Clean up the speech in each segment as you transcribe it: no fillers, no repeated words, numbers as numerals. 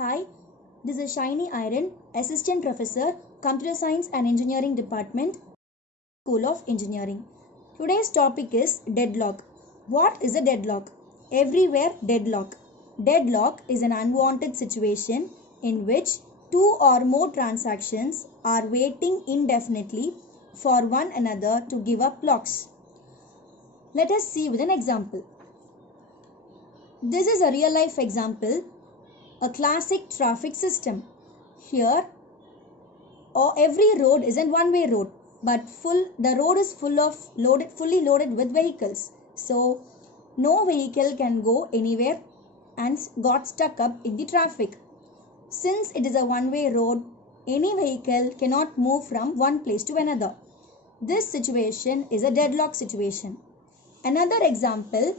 Hi, this is Shiny Iron, Assistant Professor, Computer Science and Engineering Department, School of Engineering. Today's topic is deadlock. What is a deadlock? Everywhere deadlock. Deadlock is an unwanted situation in which two or more transactions are waiting indefinitely for one another to give up blocks. Let us see with an example. This is a real life example, a classic traffic system. Here, every road is a one-way road, but the road is fully loaded with vehicles. So, no vehicle can go anywhere and got stuck up in the traffic. Since it is a one-way road, any vehicle cannot move from one place to another. This situation is a deadlock situation. Another example,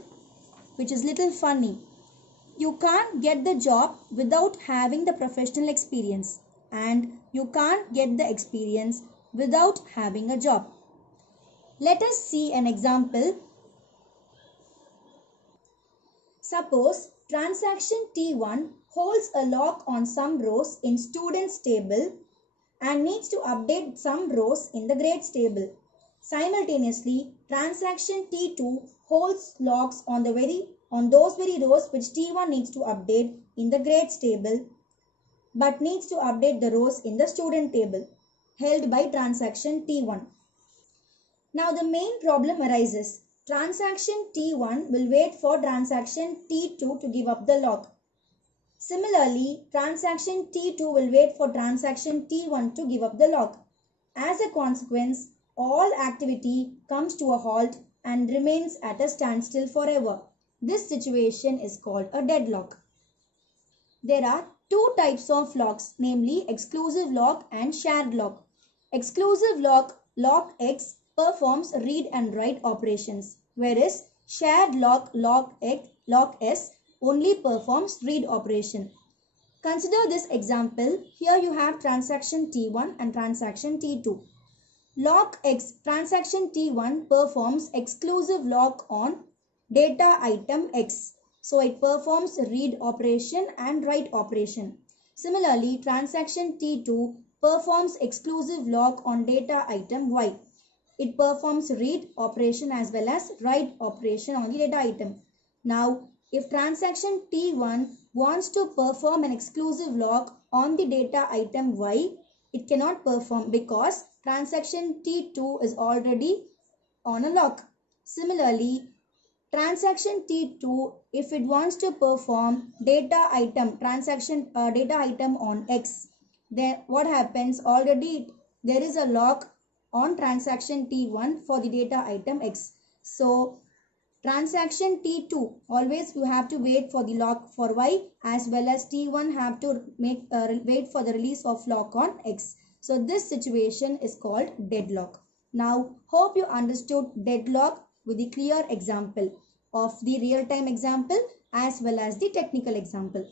which is little funny. You can't get the job without having the professional experience, and you can't get the experience without having a job. Let us see an example. Suppose transaction T1 holds a lock on some rows in students table and needs to update some rows in the grades table. Simultaneously, transaction T2 holds locks on those very rows which T1 needs to update in the grades table but needs to update the rows in the student table held by transaction T1. Now the main problem arises. Transaction T1 will wait for transaction T2 to give up the lock. Similarly, transaction T2 will wait for transaction T1 to give up the lock. As a consequence, all activity comes to a halt and remains at a standstill forever. This situation is called a deadlock. There are two types of locks, namely exclusive lock and shared lock. Exclusive lock, lock X, performs read and write operations, whereas shared lock, lock S, only performs read operation. Consider this example. Here you have transaction T1 and transaction T2. Lock X, transaction T1 performs exclusive lock on data item X. So it performs read operation and write operation. Similarly, transaction T2 performs exclusive lock on data item Y. It performs read operation as well as write operation on the data item. Now, if transaction T1 wants to perform an exclusive lock on the data item Y, it cannot perform because transaction T2 is already on a lock. Similarly, transaction T2, if it wants to perform data item on X, then what happens? Already there is a lock on transaction T1 for the data item X. So transaction T2, always you have to wait for the lock for Y, as well as T1 have to wait for the release of lock on X. So this situation is called deadlock. Now hope you understood deadlock with the clear example of the real-time example as well as the technical example.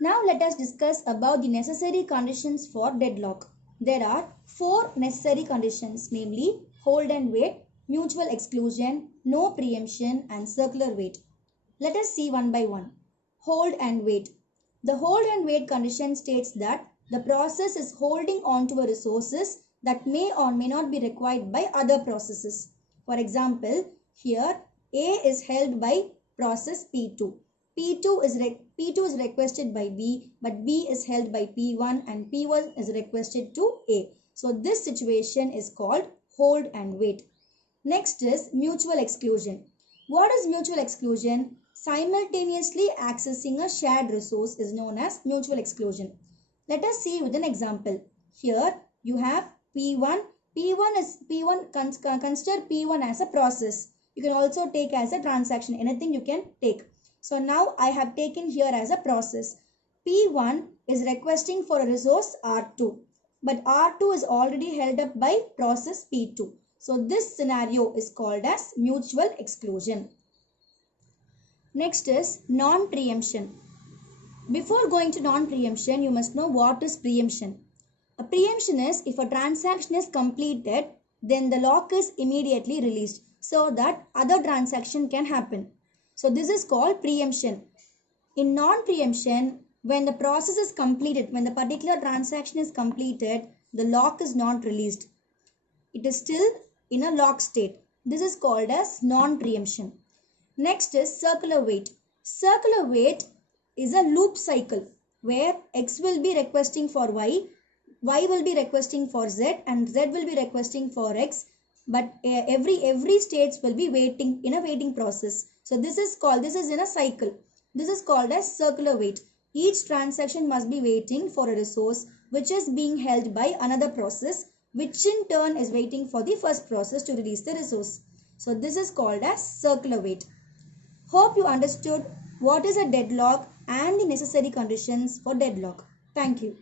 Now let us discuss about the necessary conditions for deadlock. There are four necessary conditions, namely hold and wait, mutual exclusion, no preemption and circular wait. Let us see one by one. Hold and wait. The hold and wait condition states that the process is holding on to a resources that may or may not be required by other processes. For example, here A is held by process P2. P2 is requested by B, but B is held by P1 and P1 is requested to A. So this situation is called hold and wait. Next is mutual exclusion. What is mutual exclusion? Simultaneously accessing a shared resource is known as mutual exclusion. Let us see with an example. Here you have P1. Consider P1 as a process. You can also take as a transaction. Anything you can take. So now I have taken here as a process. P1 is requesting for a resource R2. But R2 is already held up by process P2. So this scenario is called as mutual exclusion. Next is non-preemption. Before going to non-preemption, you must know what is preemption. A preemption is if a transaction is completed, then the lock is immediately released so that other transaction can happen. So this is called preemption. In non-preemption, When the process is completed, when the particular transaction is completed, the lock is not released. It is still in a lock state. This is called as non-preemption. Next is circular wait. Circular wait is a loop cycle where X will be requesting for Y will be requesting for Z, and Z will be requesting for X. But every states will be waiting in a waiting process. So this is in a cycle. This is called as circular wait. Each transaction must be waiting for a resource which is being held by another process, which in turn is waiting for the first process to release the resource. So this is called as circular wait. Hope you understood what is a deadlock and the necessary conditions for deadlock. Thank you.